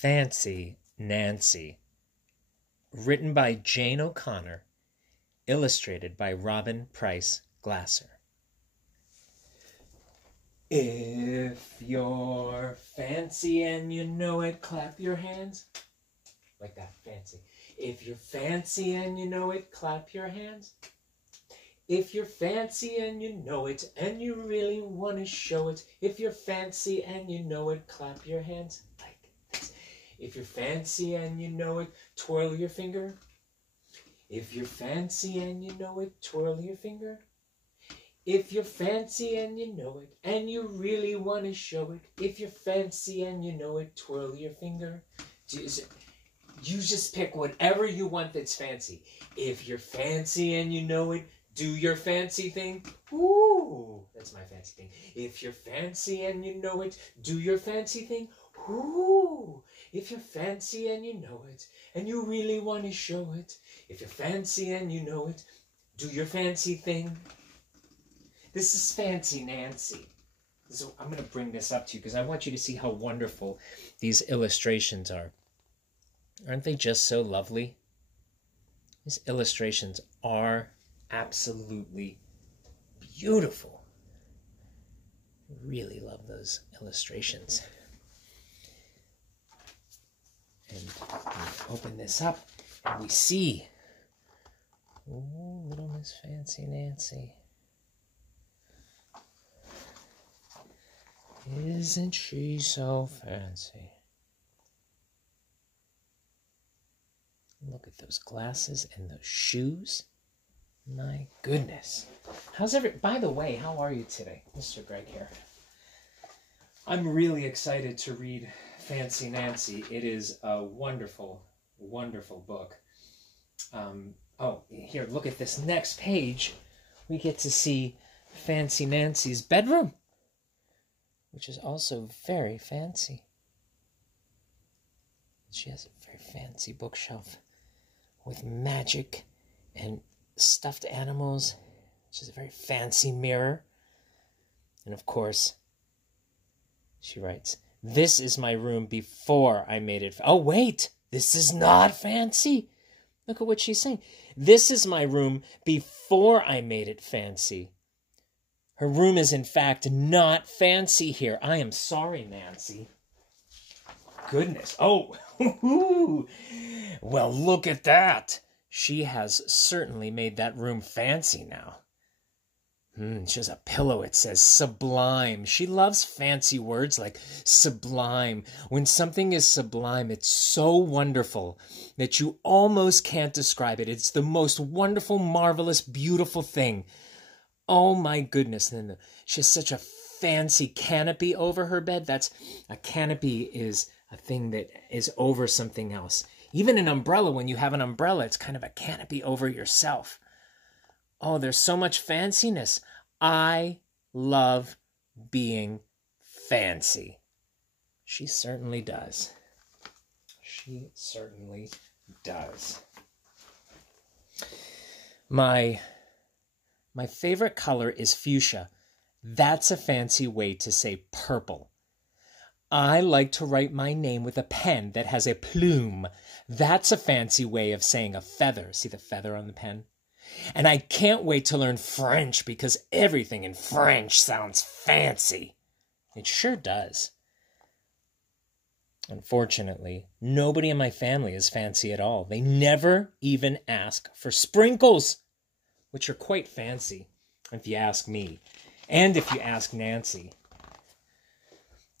Fancy Nancy. Written by Jane O'Connor. Illustrated by Robin Preiss Glasser. If you're fancy and you know it, clap your hands. Like that, fancy. If you're fancy and you know it, clap your hands. If you're fancy and you know it, and you really want to show it. If you're fancy and you know it, clap your hands. Like this. If you're fancy and you know it, twirl your finger. If you're fancy and you know it, twirl your finger. If you're fancy and you know it, and you really want to show it. If you're fancy and you know it, twirl your finger. You just pick whatever you want that's fancy. If you're fancy and you know it, do your fancy thing. Ooh, that's my fancy thing. If you're fancy and you know it, do your fancy thing. Ooh, if you're fancy and you know it, and you really want to show it. If you're fancy and you know it, do your fancy thing. This is Fancy Nancy. So I'm going to bring this up to you because I want you to see how wonderful these illustrations are. Aren't they just so lovely? These illustrations are absolutely beautiful. I really love those illustrations. And we open this up and we see, oh, little Miss Fancy Nancy. Isn't she so fancy? Look at those glasses and those shoes. My goodness. By the way, how are you today? Mr. Greg here. I'm really excited to read Fancy Nancy. It is a wonderful, wonderful book. Oh, here, look at this next page. We get to see Fancy Nancy's bedroom, which is also very fancy. She has a very fancy bookshelf with magic and stuffed animals. She has a very fancy mirror. And of course, she writes, "This is my room before I made it." Oh, wait, this is not fancy. Look at what she's saying. This is my room before I made it fancy. Her room is, in fact, not fancy here. I am sorry, Nancy. Goodness. Oh, well, look at that. She has certainly made that room fancy now. She has a pillow. It says sublime. She loves fancy words like sublime. When something is sublime, it's so wonderful that you almost can't describe it. It's the most wonderful, marvelous, beautiful thing. Oh my goodness. And then she has such a fancy canopy over her bed. A canopy is a thing that is over something else. Even an umbrella, when you have an umbrella, it's kind of a canopy over yourself. Oh, there's so much fanciness. I love being fancy. She certainly does. She certainly does. My favorite color is fuchsia. That's a fancy way to say purple. I like to write my name with a pen that has a plume. That's a fancy way of saying a feather. See the feather on the pen? And I can't wait to learn French because everything in French sounds fancy. It sure does. Unfortunately, nobody in my family is fancy at all. They never even ask for sprinkles, which are quite fancy, if you ask me. And if you ask Nancy,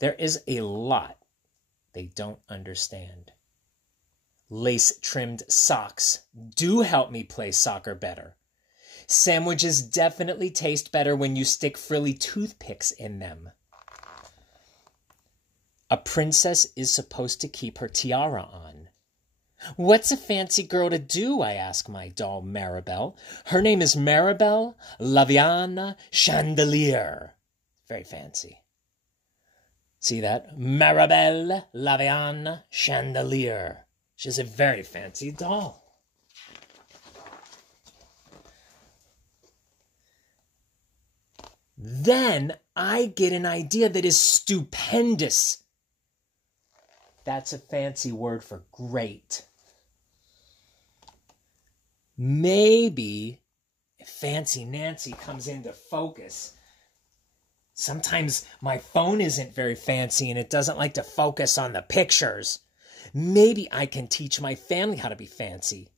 there is a lot they don't understand. Lace-trimmed socks do help me play soccer better. Sandwiches definitely taste better when you stick frilly toothpicks in them. A princess is supposed to keep her tiara on. What's a fancy girl to do? I ask my doll Maribel. Her name is Maribel Laviana Chandelier. Very fancy. See that? Maribel Laviana Chandelier. She's a very fancy doll. Then I get an idea that is stupendous. That's a fancy word for great. Maybe if Fancy Nancy comes into focus. Sometimes my phone isn't very fancy and it doesn't like to focus on the pictures. Maybe I can teach my family how to be fancy.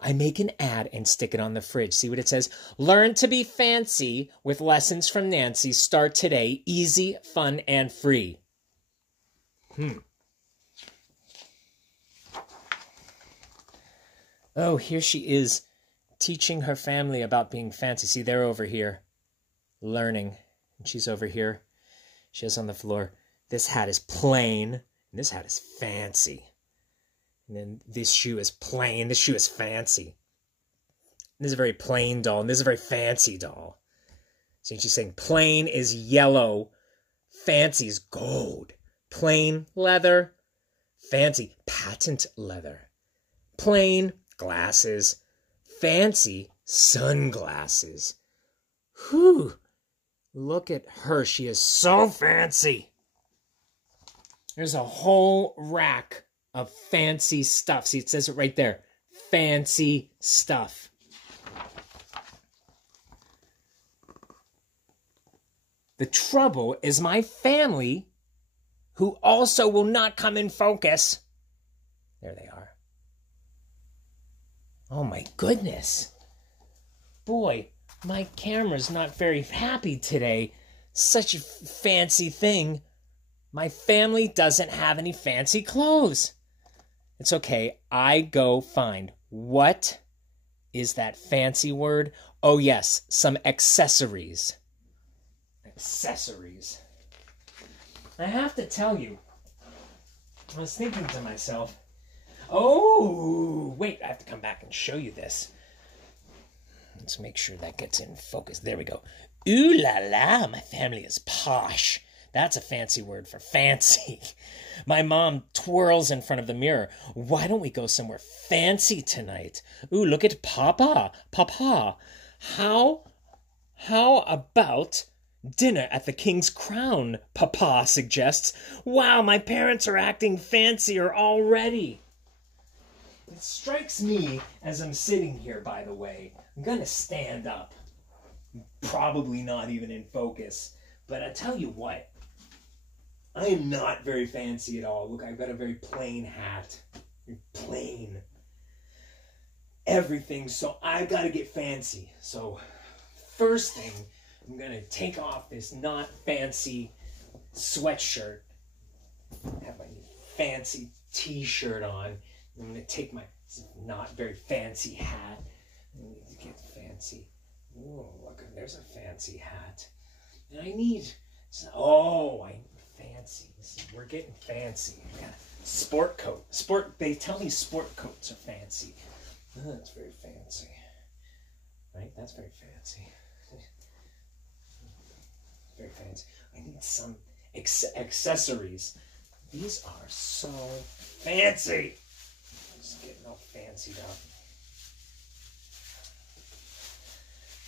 I make an ad and stick it on the fridge. See what it says? Learn to be fancy with lessons from Nancy. Start today. Easy, fun, and free. Oh, here she is teaching her family about being fancy. See, they're over here learning. And she's over here. She has on the floor, this hat is plain, and this hat is fancy. And then this shoe is plain, this shoe is fancy. And this is a very plain doll, and this is a very fancy doll. See, she's saying plain is yellow, fancy is gold. Plain, leather, fancy, patent leather. Plain, glasses, fancy, sunglasses. Whew! Look at her. She is so fancy. There's a whole rack of fancy stuff. See, it says it right there. Fancy stuff. The trouble is my family, who also will not come in focus. There they are. Oh my goodness. Boy, my camera's not very happy today. Such a fancy thing. My family doesn't have any fancy clothes. It's okay. I go find. What is that fancy word? Oh yes, some accessories. Accessories. I have to tell you, I was thinking to myself, oh, wait, I have to come back and show you this. Let's make sure that gets in focus. There we go. Ooh la la, my family is posh. That's a fancy word for fancy. My mom twirls in front of the mirror. Why don't we go somewhere fancy tonight? Ooh, look at Papa. Papa. How about dinner at the King's Crown? Papa suggests. Wow, my parents are acting fancier already. It strikes me as I'm sitting here, by the way. I'm going to stand up. Probably not even in focus. But I tell you what. I am not very fancy at all. Look, I've got a very plain hat. Very plain. Everything. So I've got to get fancy. So first thing, I'm going to take off this not fancy sweatshirt. Have my fancy t-shirt on. I'm going to take my not very fancy hat. I need to get fancy. Oh, look, there's a fancy hat. And I need, I fancy. We're getting fancy. I got a sport coat. They tell me sport coats are fancy. Oh, that's very fancy. Right? That's very fancy. Very fancy. I need some accessories. These are so fancy. Just getting all fancied up.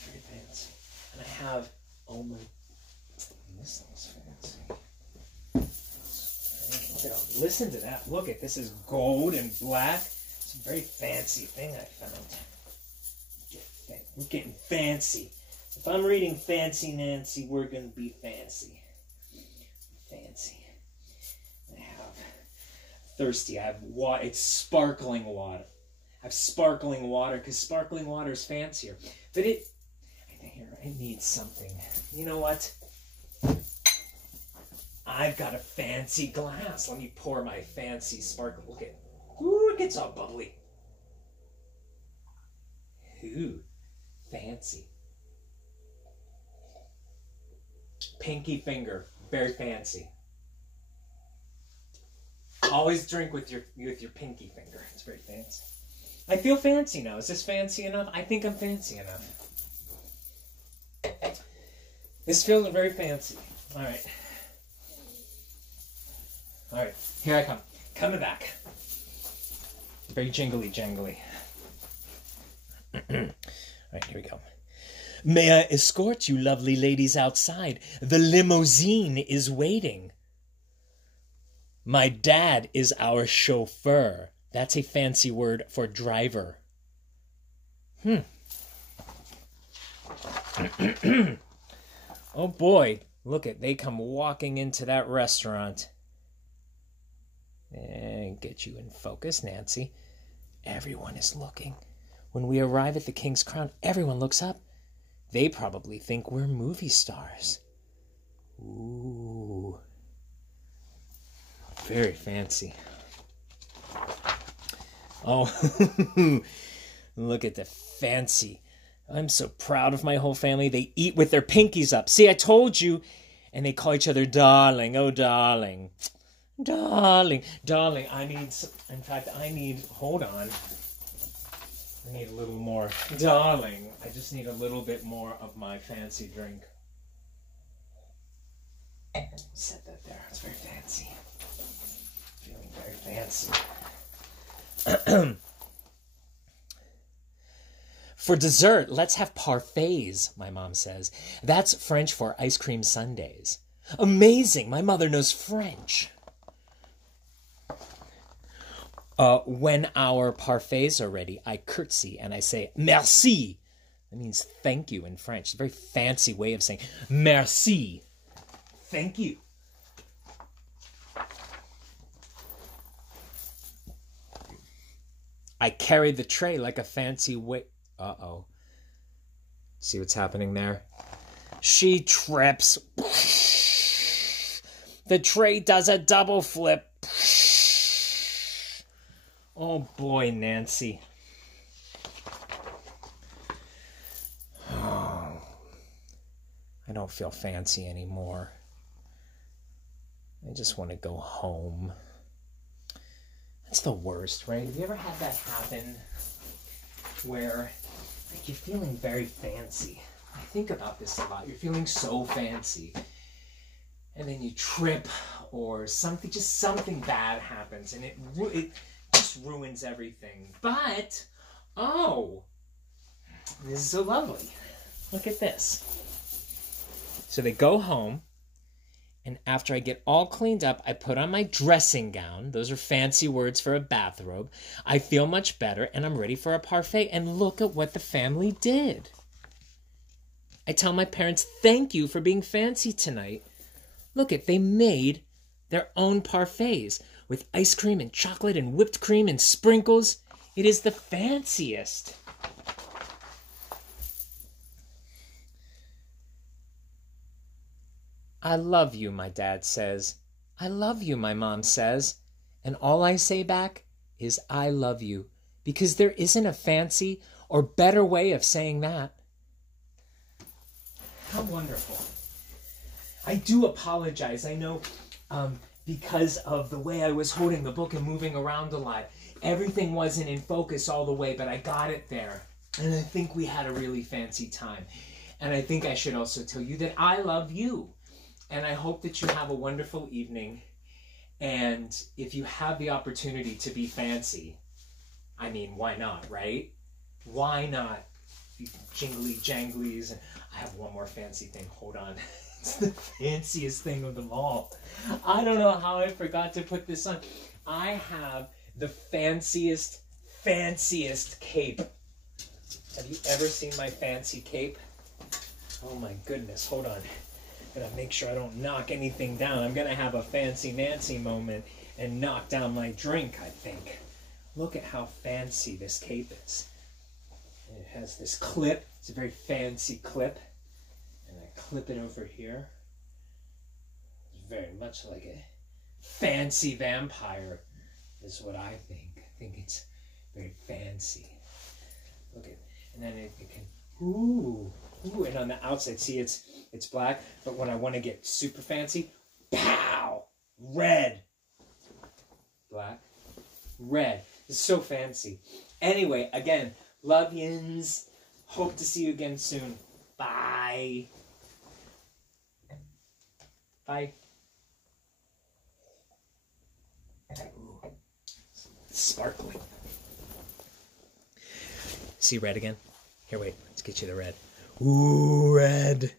Very fancy. And I have, oh my, this thing's fancy. Look at, listen to that. Look at this is gold and black. It's a very fancy thing I found. We're getting fancy. If I'm reading Fancy Nancy, we're going to be fancy. Fancy. I have thirsty. I have water. It's sparkling water. I have sparkling water because sparkling water is fancier. But I need something. You know what? I've got a fancy glass. Let me pour my fancy sparkle. Look at, ooh, it gets all bubbly. Ooh, fancy. Pinky finger, very fancy. Always drink with your pinky finger. It's very fancy. I feel fancy now. Is this fancy enough? I think I'm fancy enough. This feels very fancy. All right. All right, here I come. Coming back. Very jingly jangly. All right, here we go. May I escort you lovely ladies outside? The limousine is waiting. My dad is our chauffeur. That's a fancy word for driver. Oh boy, look at, they come walking into that restaurant. And get you in focus, Nancy. Everyone is looking. When we arrive at the King's Crown, everyone looks up. They probably think we're movie stars. Ooh. Very fancy. Oh, look at the fancy. I'm so proud of my whole family. They eat with their pinkies up. See, I told you. And they call each other darling. Oh, darling. Darling. Darling, I need, hold on. I need a little more. Darling, I just need a little bit more of my fancy drink. Set that there. It's very fancy. Feeling very fancy. For dessert, let's have parfaits, my mom says. That's French for ice cream sundaes. Amazing! My mother knows French. When our parfaits are ready, I curtsy and I say, merci. That means thank you in French. It's a very fancy way of saying merci. Thank you. I carry the tray like a fancy way. Uh-oh. See what's happening there? She trips. The tray does a double flip. Oh boy, Nancy. Oh, I don't feel fancy anymore. I just want to go home. That's the worst, right? Have you ever had that happen where like you're feeling very fancy? I think about this a lot. You're feeling so fancy. And then you trip or something, just something bad happens and it just ruins everything. But, oh, this is so lovely. Look at this. So they go home. And after I get all cleaned up, I put on my dressing gown. Those are fancy words for a bathrobe. I feel much better, and I'm ready for a parfait. And look at what the family did. I tell my parents, thank you for being fancy tonight. Look at, they made their own parfaits with ice cream and chocolate and whipped cream and sprinkles. It is the fanciest. I love you, my dad says. I love you, my mom says. And all I say back is I love you, because there isn't a fancy or better way of saying that. How wonderful. I do apologize. I know because of the way I was holding the book and moving around a lot, everything wasn't in focus all the way, but I got it there. And I think we had a really fancy time. And I think I should also tell you that I love you. And I hope that you have a wonderful evening. And if you have the opportunity to be fancy, I mean, why not, right? Why not? Jingly janglies. And I have one more fancy thing. Hold on. It's the fanciest thing of them all. I don't know how I forgot to put this on. I have the fanciest cape. Have you ever seen my fancy cape? Oh my goodness. Hold on. I'm gonna make sure I don't knock anything down. I'm gonna have a fancy Nancy moment and knock down my drink, I think. Look at how fancy this cape is. And it has this clip. It's a very fancy clip. And I clip it over here. It's very much like a fancy vampire is what I think. I think it's very fancy. Look at, and then it can, ooh, and on the outside, see, it's black, but when I want to get super fancy, pow, red, black, red. It's so fancy. Anyway, again, love yins. Hope to see you again soon. Bye. Bye. Ooh, sparkling. See red again? Here, wait. Let's get you the red. Ooh, red.